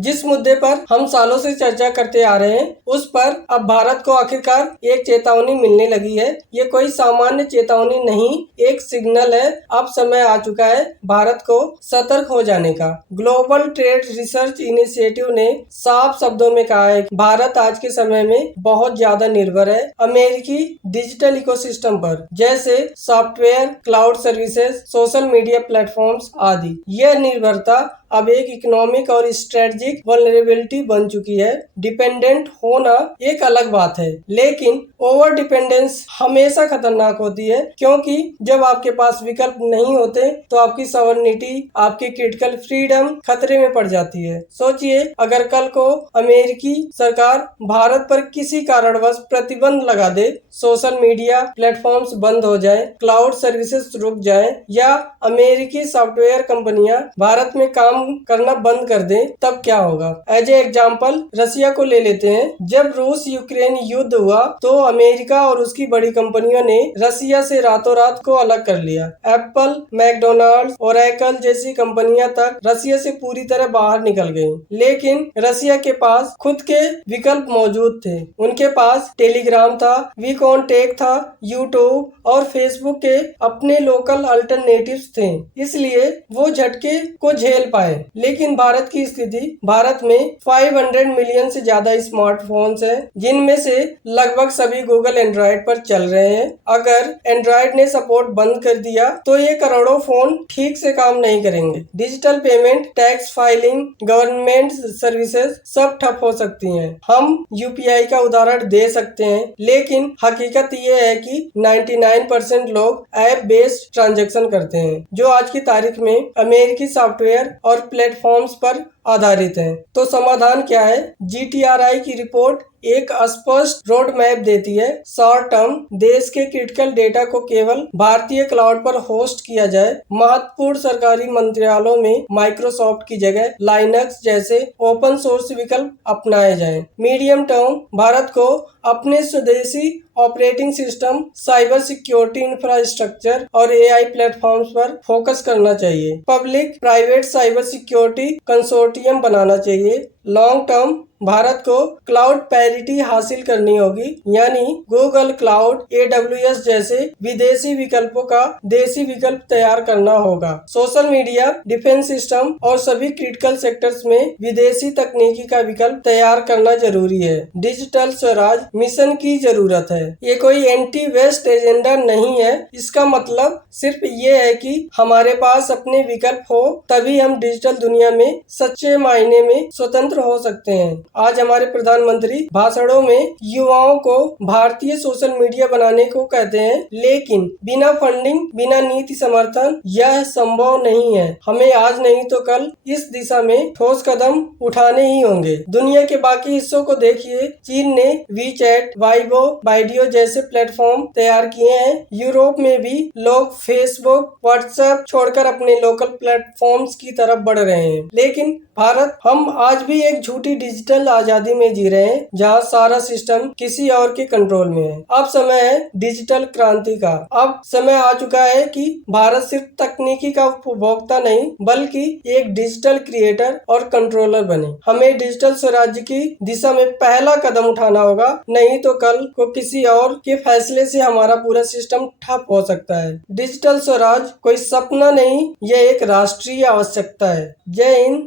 जिस मुद्दे पर हम सालों से चर्चा करते आ रहे हैं उस पर अब भारत को आखिरकार एक चेतावनी मिलने लगी है। ये कोई सामान्य चेतावनी नहीं, एक सिग्नल है। अब समय आ चुका है भारत को सतर्क हो जाने का। ग्लोबल ट्रेड रिसर्च इनिशिएटिव ने साफ शब्दों में कहा है कि भारत आज के समय में बहुत ज्यादा निर्भर है अमेरिकी डिजिटल इकोसिस्टम पर, जैसे software, cloud services, social media platforms आदि। यह निर्भरता अब एक इकोनॉमिक और स्ट्रेटेजिक वल्नरेबिलिटी बन चुकी है। डिपेंडेंट होना एक अलग बात है, लेकिन ओवर डिपेंडेंस हमेशा खतरनाक होती है, क्योंकि जब आपके पास विकल्प नहीं होते तो आपकी सॉवरेनिटी, आपकी क्रिटिकल फ्रीडम खतरे में पड़ जाती है। सोचिए, अगर कल को अमेरिकी सरकार भारत पर किसी कारणवश प्रतिबंध लगा दे, सोशल मीडिया प्लेटफॉर्म्स बंद हो जाए, क्लाउड सर्विसेज रुक जाए या अमेरिकी सॉफ्टवेयर कंपनियां भारत में काम करना बंद कर दें, तब क्या होगा? एज ए एग्जाम्पल रसिया को ले लेते हैं। जब रूस यूक्रेन युद्ध हुआ तो अमेरिका और उसकी बड़ी कंपनियों ने रसिया से रातों रात को अलग कर लिया। एप्पल, मैकडोनाल्ड, ओरेकल जैसी कंपनियां तक रसिया से पूरी तरह बाहर निकल गईं। लेकिन रसिया के पास खुद के विकल्प मौजूद थे। उनके पास टेलीग्राम था, वीकॉन्टेक्ट था, यूट्यूब और फेसबुक के अपने लोकल अल्टरनेटिव्स थे, इसलिए वो झटके को झेल पाए। लेकिन भारत की स्थिति, भारत में 500 मिलियन से ज्यादा स्मार्टफोन्स हैं, जिनमें से लगभग सभी गूगल एंड्रॉइड पर चल रहे हैं। अगर एंड्रॉइड ने सपोर्ट बंद कर दिया तो ये करोड़ों फोन ठीक से काम नहीं करेंगे। Digital payment, tax filing, government services सब ठप हो सकती हैं। हम यूपीआई का उदाहरण दे सकते हैं, लेकिन हकीकत ये है कि 99% लोग ऐप बेस्ड ट्रांजैक्शन करते हैं, जो आज की तारीख में अमेरिकी सॉफ्टवेयर और प्लेटफॉर्म्स पर आधारित है। तो समाधान क्या है? जीटीआरआई की रिपोर्ट एक स्पष्ट रोड मैप देती है। शॉर्ट टर्म, देश के क्रिटिकल डेटा को केवल भारतीय क्लाउड पर होस्ट किया जाए। महत्वपूर्ण सरकारी मंत्रालयों में माइक्रोसॉफ्ट की जगह लाइनक्स जैसे ओपन सोर्स विकल्प अपनाए जाएं। मीडियम टर्म, भारत को अपने स्वदेशी operating system, cyber security infrastructure और एआई प्लेटफॉर्म्स पर फोकस करना चाहिए। Public private cyber security consortium बनाना चाहिए। लॉन्ग टर्म, भारत को क्लाउड पैरिटी हासिल करनी होगी, यानी गूगल क्लाउड, AWS जैसे विदेशी विकल्पों का देसी विकल्प तैयार करना होगा। सोशल मीडिया, डिफेंस सिस्टम और सभी क्रिटिकल सेक्टर्स में विदेशी तकनीकी का विकल्प तैयार करना जरूरी है। डिजिटल स्वराज मिशन की जरूरत है। ये कोई एंटी वेस्ट एजेंडा नहीं है। इसका मतलब सिर्फ ये है कि हमारे पास अपने विकल्प हो, तभी हम डिजिटल दुनिया में सच्चे मायने में स्वतंत्र हो सकते हैं। आज हमारे प्रधानमंत्री भाषणों में युवाओं को भारतीय सोशल मीडिया बनाने को कहते हैं, लेकिन बिना फंडिंग, बिना नीति समर्थन यह संभव नहीं है। हमें आज नहीं तो कल इस दिशा में ठोस कदम उठाने ही होंगे। दुनिया के बाकी हिस्सों को देखिए, चीन ने वीचैट, वाइबो, बाइडियो जैसे प्लेटफॉर्म तैयार किए हैं। यूरोप में भी लोग फेसबुक, व्हाट्सएप छोड़कर अपने लोकल प्लेटफॉर्म्स की तरफ बढ़ रहे हैं। लेकिन भारत, हम आज भी एक झूठी डिजिटल आजादी में जी रहे हैं, जहां सारा सिस्टम किसी और के कंट्रोल में है। अब समय है डिजिटल क्रांति का। अब समय आ चुका है कि भारत सिर्फ तकनीकी का उपभोक्ता नहीं, बल्कि एक डिजिटल क्रिएटर और कंट्रोलर बने। हमें डिजिटल स्वराज्य की दिशा में पहला कदम उठाना होगा, नहीं तो कल को किसी और के फैसले से हमारा पूरा सिस्टम ठप हो सकता है। डिजिटल स्वराज कोई सपना नहीं, यह एक राष्ट्रीय आवश्यकता है। जय हिंद,